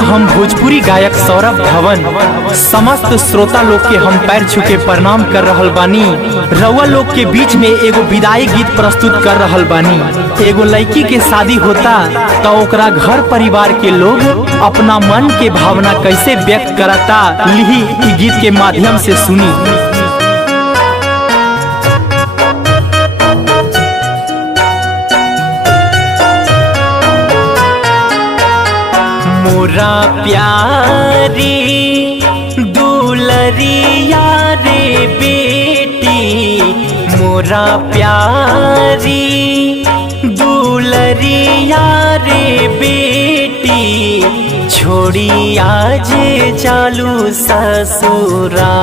हम भोजपुरी गायक सौरभ धवन समस्त श्रोता लोग के हम पैर छू के प्रणाम कर रहल बानी। रउआ लोग के बीच में एगो विदाई गीत प्रस्तुत कर रहल बानी। एगो लड़की के शादी होता तो ओकरा घर परिवार के लोग अपना मन के भावना कैसे व्यक्त करता, लिही ई गीत के माध्यम से सुनी। मोरा प्यारी दुलरिया रे बेटी, मोरा प्यारी दुलरिया रे बेटी, छोड़ी आज चालू ससुरा।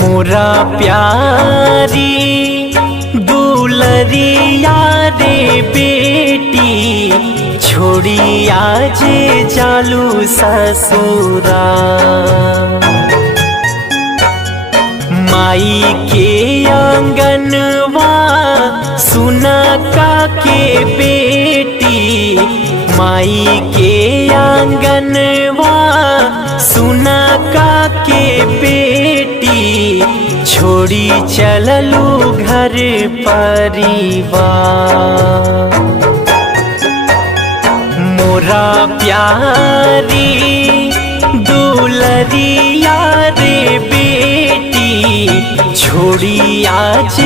मोरा प्यारी दुलरिया रे बेटी, छोड़ी आज चालू ससुरा। माई के आंगनवा सुना का के बेटी, माई के आंगनवा सुना का के बेटी, छोड़ी चललू घर परिवार। मोरा प्यारी दुलरिया रे बेटी, छोड़ी आज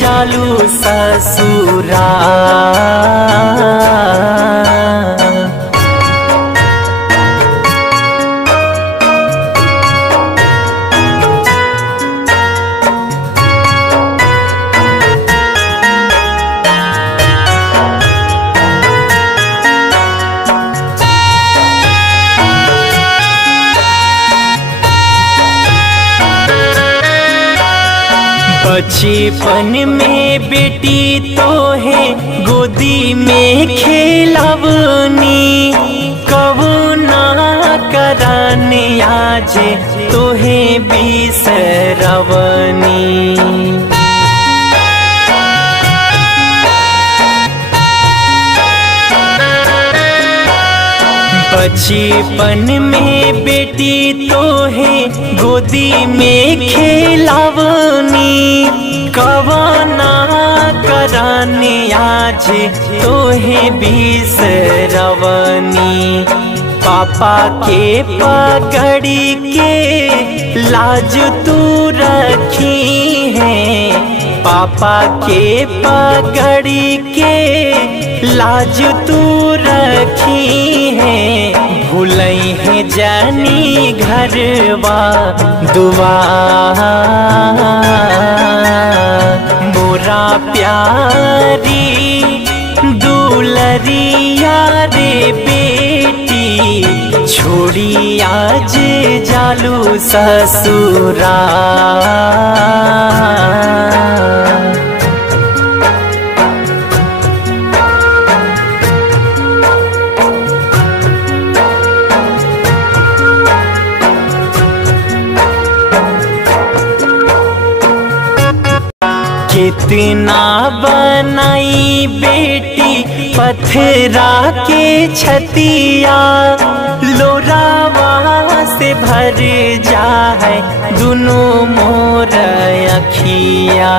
जालू ससुरा। बचपन में बेटी तो है गोदी में खेलवनी, कबू ना कराने आज तो है बिसरवनी। बचपन में बेटी तो है गोदी में खेलवनी, कवाना कराने आज तो है बिसरवनी। पापा के पगड़ी के लाज तू रखी है, पापा के पगड़ी के लाज तू रखी है, भूलई है जानी घरवा दुआर। मोरा प्यारी दुलरिया रे बेटी, छोड़ी आज जालू ससुरा। कितना बनाई बेटी पत्थरा के छतिया, लोरावा से भर जाए दोनों मोर अखिया।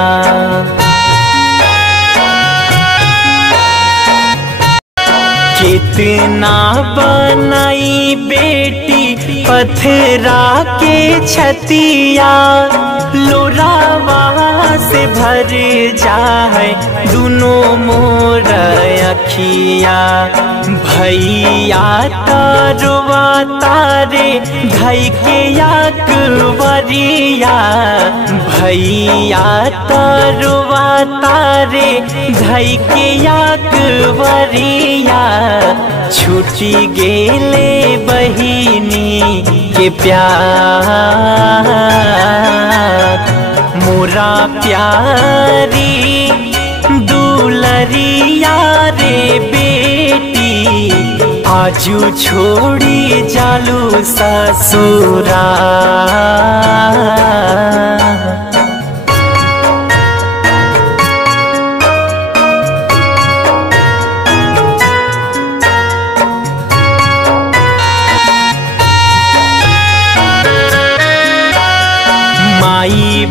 कितना बनाई बेटी पत्थरा के छतिया, लोरावा से भर जाए दोनों मोर अखिया। भैया तारवा तारे धई के याकवरिया, भैया तारवा तारे धई के याकवरिया, छूटी गेले बहिनी के प्यार। मोरा प्यारी दुलरिया रे बेटी, आजू छोड़ी जालू ससुरा।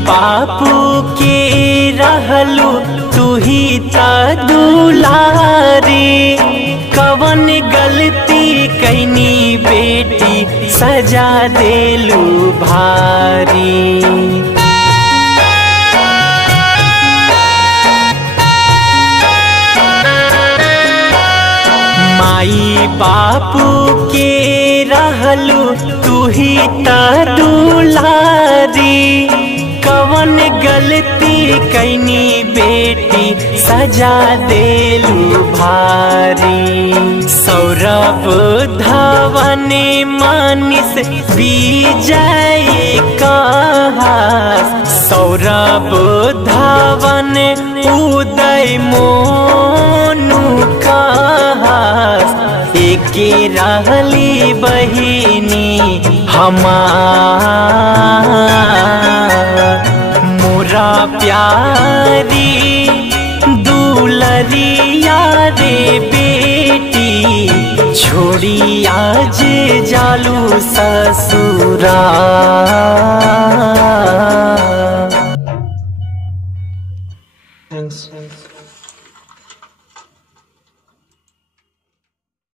बापू के रहलू तू ही ता दुलारी, कवन गलती कैनी बेटी सजा देलू भारी। माई बापू के रहलू तू ही ता दुलारी, कवन गलती कैनी बेटी सजा देलू भारी। सौरभ धवन मानिस विजय कहास, सौरभ धवन उदय मोनू कहास, एके रहली बहिनी हमार। मोरा प्यारी दुलरिया रे बेटी, छोड़ी आज जालू ससुराल।